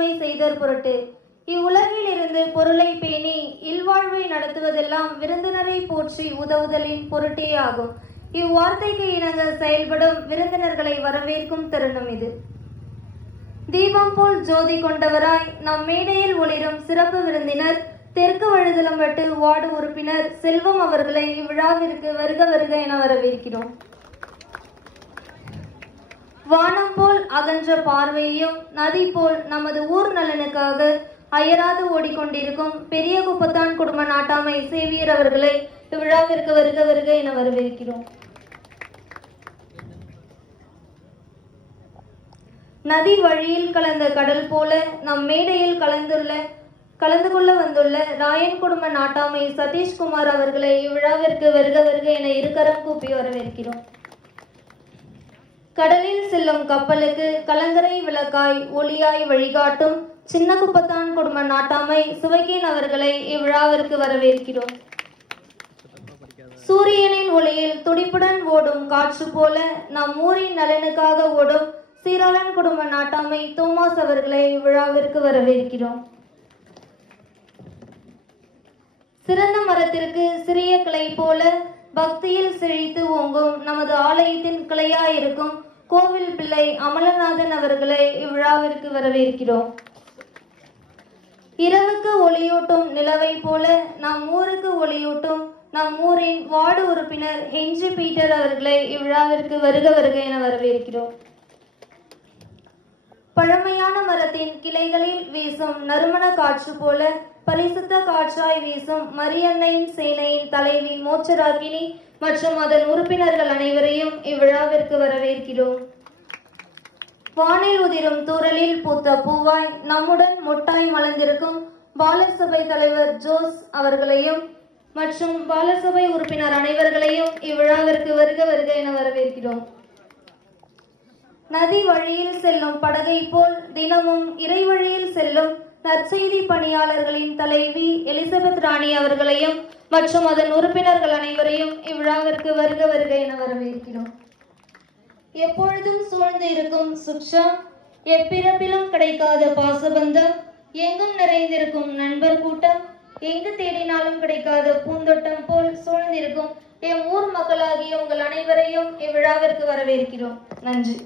நன்மை செய்தற் பொருட்டு இவ்வுலகில் இருந்து பொருளை பேணி இல்வாழ்வை நடத்துவதெல்லாம் விருந்தினரை போற்றி உதவுதலின் பொருட்டே ஆகும். இவ்வார்த்தைக்கு இணங்க செயல்படும் விருந்தினர்களை வரவேற்கும் தருணம் இது. தீபம் போல் ஜோதி கொண்டவராய் நம் மேடையில் ஒளிரும் சிறப்பு விருந்தினர் தெற்கு வழுதலம்பட்டு வார்டு உறுப்பினர் செல்வம் அவர்களை இவ்விழாவிற்கு வருக வருக என வரவேற்கிறோம். வானம் போல் அகன்ற பார்வையும் நதி போல் நமது ஊர் நலனுக்காக அயராது ஓடிக்கொண்டிருக்கும் பெரிய குப்பத்தான் குடும்ப நாட்டாமை சேவியர் அவர்களை இவ்விழாவிற்கு வருக வருக என வரவேற்கிறோம். நதி வழியில் கலந்த கடல் போல நம் மேடையில் கலந்து கொள்ள வந்துள்ள ராயன் குடும்ப நாட்டாமை சதீஷ்குமார் அவர்களை இவ்விழாவிற்கு வருக வருக என இருக்கரம் கூப்பி வரவேற்கிறோம். கடலில் செல்லும் கப்பலுக்கு கலங்கரை விளக்காய் ஒளியாய் வழிகாட்டும் சின்ன குப்பத்தான் குடும்ப நாட்டாமை சுவைக்கேன் அவர்களை இவ்விழாவிற்கு வரவேற்கிறோம். சூரியனின் ஒளியில் துடிப்புடன் ஓடும் காற்று போல நம் ஊரின் நலனுக்காக ஓடும் சீராளன் குடும்ப நாட்டாமை தோமாஸ் அவர்களை இவ்விழாவிற்கு வரவேற்கிறோம். சிறந்த மரத்திற்கு சிறிய கிளை போல பக்தியில் செழித்து ஓங்கும் நமது ஆலயத்தின் கிளையாயிருக்கும் கோவில் பிள்ளை அமலநாதன் அவர்களை இவ்விழாவிற்கு வரவேற்கிறோம். இரவுக்கு ஒளியூட்டும் நிலவை போல நம் ஊருக்கு ஒளியூட்டும் நம் ஊரின் வார்டு உறுப்பினர் ஹென்றி பீட்டர் அவர்களை இவ்விழாவிற்கு வருக வருக என வரவேற்கிறோம். பழமையான மரத்தின் கிளைகளில் வீசும் நறுமண காற்று போல பரிசுத்த காற்றாய் வீசும் மரியன்னையின் சேனையின் தலைவி மோட்சராகினி மற்றும் அதன் உறுப்பினர்கள் அனைவரையும் இவ்விழாவிற்கு வரவேற்கிறோம். வானில் உதிரும் தூறலில் பூத்த பூவாய் நம்முடன் மொட்டாய் மலர்ந்திருக்கும் பாலசபை தலைவர் ஜோஸ் அவர்களையும் மற்றும் பாலசபை உறுப்பினர் அனைவர்களையும் இவ்விழாவிற்கு வருக வருக என வரவேற்கிறோம். நதி வழியில் செல்லும் படகை போல் தினமும் இறை வழியில் செல்லும் நற்செய்தி பணியாளர்களின் தலைவி எலிசபெத் ராணி அவர்களையும் மற்றும் அதன் உறுப்பினர்கள் அனைவரையும் இவ்விழாவிற்கு வருக வருக என வரவேற்கிறோம். எப்பொழுதும் சூழ்ந்து இருக்கும் சுற்றம், எப்பிறப்பிலும் கிடைக்காத பாசபந்தம், எங்கும் நிறைந்திருக்கும் நண்பர் கூட்டம், எங்கு தேடினாலும் கிடைக்காத பூந்தோட்டம் போல் சூழ்ந்திருக்கும் எம் ஊர் மக்களாகிய உங்கள் அனைவரையும் இவ்விழாவிற்கு வரவேற்கிறோம். நன்றி.